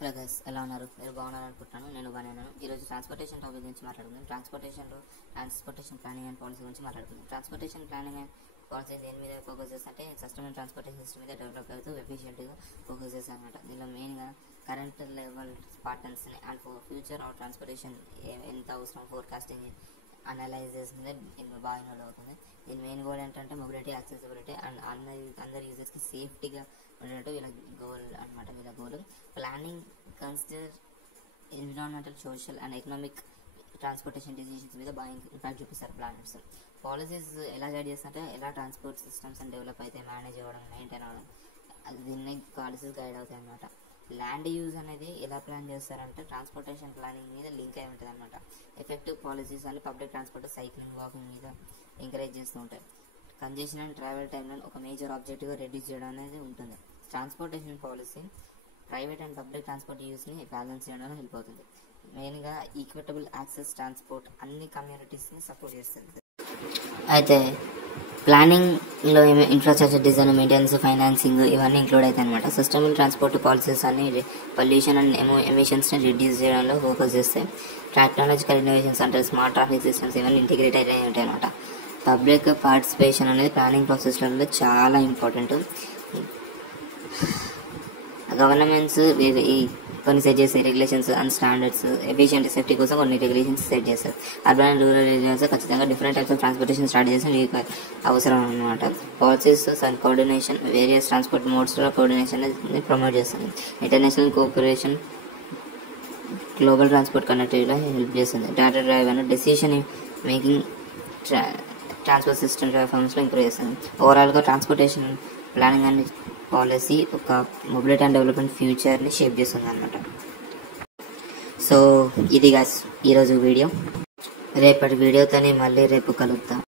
Hello guys, ఎలా ఉన్నారు? మీరు బాగున్నారు అనుకుంటున్నాను. నేను బాగానే ఉన్నాను. ఈరోజు ట్రాన్స్పోర్టేషన్ టాపిక్ గురించి మాట్లాడుకుందాం. ట్రాన్స్పోర్టేషన్ ప్లానింగ్ అండ్ పాలసీ గురించి మాట్లాడుకుందాం. ట్రాన్స్పోర్టేషన్ ప్లానింగ్ అండ్ పాలసీ దేని మీద ఫోకస్ చేస్తే అంటే సస్టైనబుల్ ట్రాన్స్పోర్టేషన్ సిస్టమ్ మీద డెవలప్ అవుతూ ఎఫిషియెంట్గా ఫోకస్ చేస్తాను అనమాట. దీనిలో మెయిన్గా కరెంట్ లెవెల్ పార్టన్స్ని అండ్ ఫ్యూచర్ ఆఫ్ ట్రాన్స్పోర్టేషన్ ఎంత అవసరం ఫోర్కాస్టింగ్ అనలైజెస్ మీద బాగా ఇన్వాల్వ్ అవుతుంది. దీని మెయిన్ గోల్ ఏంటంటే మొబిలిటీ, యాక్సెసిబిలిటీ అండ్ అందరి యూజర్స్కి సేఫ్టీగా ఉండేటట్టు వీళ్ళ గోల్ అనమాట. వీళ్ళ goal planning consider environmental, social and economic transportation decisions మీద బాగా ఇంపాక్ట్ చూపిస్తారు ప్లానర్స్. పాలసీస్ ఎలా గైడ్ చేస్తారంటే ఎలా ట్రాన్స్పోర్ట్ సిస్టమ్స్ అని డెవలప్ అయితే మేనేజ్ అవ్వడం, మెయింటైన్ అవ్వడం, దీన్ని పాలసీస్ గైడ్ అవుతాయి అనమాట. ల్యాండ్ యూజ్ అనేది ఎలా ప్లాన్ చేస్తారంటే ట్రాన్స్పోర్టేషన్ ప్లానింగ్ మీద లింక్ అయి ఉంటుంది అనమాట. ఎఫెక్టివ్ పాలసీస్ అని పబ్లిక్ ట్రాన్స్పోర్ట్, సైక్లింగ్, వాకింగ్ మీద ఎంకరేజ్ చేస్తూ ఉంటాయి. కంజెషన్ అండ్ ట్రావెల్ టైంలను ఒక మేజర్ ఆబ్జెక్టివ్గా రెడ్యూస్ చేయడం అనేది ఉంటుంది. Transportation policy private and public transport యూస్ని బ్యాలెన్స్ చేయడంలో హెల్ప్ అవుతుంది. మెయిన్గా ఈక్విటబుల్ యాక్సెస్ ట్రాన్స్పోర్ట్ అన్ని కమ్యూనిటీస్ని సపోర్ట్ చేస్తుంది. అయితే ప్లానింగ్లో ఇన్ఫ్రాస్ట్రక్చర్ డిజైన్, మెయింటెనెన్స్, ఫైనాన్సింగ్ ఇవన్నీ ఇంక్లూడ్ అవుతాయి అనమాట. సస్టైనబుల్ ట్రాన్స్పోర్ట్ పాలసీస్ అన్ని పొల్యూషన్ అండ్ ఎమిషన్స్ని రిడ్యూస్ చేయడంలో ఫోకస్ చేస్తాయి. టెక్నాలజికల్ ఇన్నోవేషన్స్ అంటే స్మార్ట్ ట్రాఫిక్ సిస్టమ్స్ ఇవన్నీ ఇంటిగ్రేట్ అయ్యి ఉంటాయి అనమాట. పబ్లిక్ పార్టిసిపేషన్ అనేది ప్లానింగ్ ప్రాసెస్లో చాలా ఇంపార్టెంట్. గవర్నమెంట్స్ కొన్ని సెట్ చేస్తాయి regulations and standards. Efficient safety కోసం కొన్ని రెగ్యులేషన్స్ సెట్ చేస్తారు. అర్బన్ అండ్ రూరల్ ఏరియాస్ ఖచ్చితంగా different types of transportation start చేసి మీకు అవసరం అనమాట. Policies and coordination various transport మోడ్స్లో కోఆర్డినేషన్ ప్రమోట్ చేస్తుంది. ఇంటర్నేషనల్ కోఆపరేషన్ గ్లోబల్ ట్రాన్స్పోర్ట్ కనెక్టివిటీలో హెల్ప్ చేస్తుంది. Data drive and decision making transport system రిఫార్మ్స్లో ఇంప్రూవ్ చేస్తుంది. ఓవరాల్గా ట్రాన్స్పోర్టేషన్ ప్లానింగ్ అండ్ పాలసీ ఒక మొబిలిటీ అండ్ డెవలప్మెంట్ ఫ్యూచర్ని షేప్ చేస్తుంది అనమాట. సో ఇది గాయ్స్ ఈరోజు వీడియో. రేపటి వీడియోతోనే మళ్ళీ రేపు కలుద్దాం.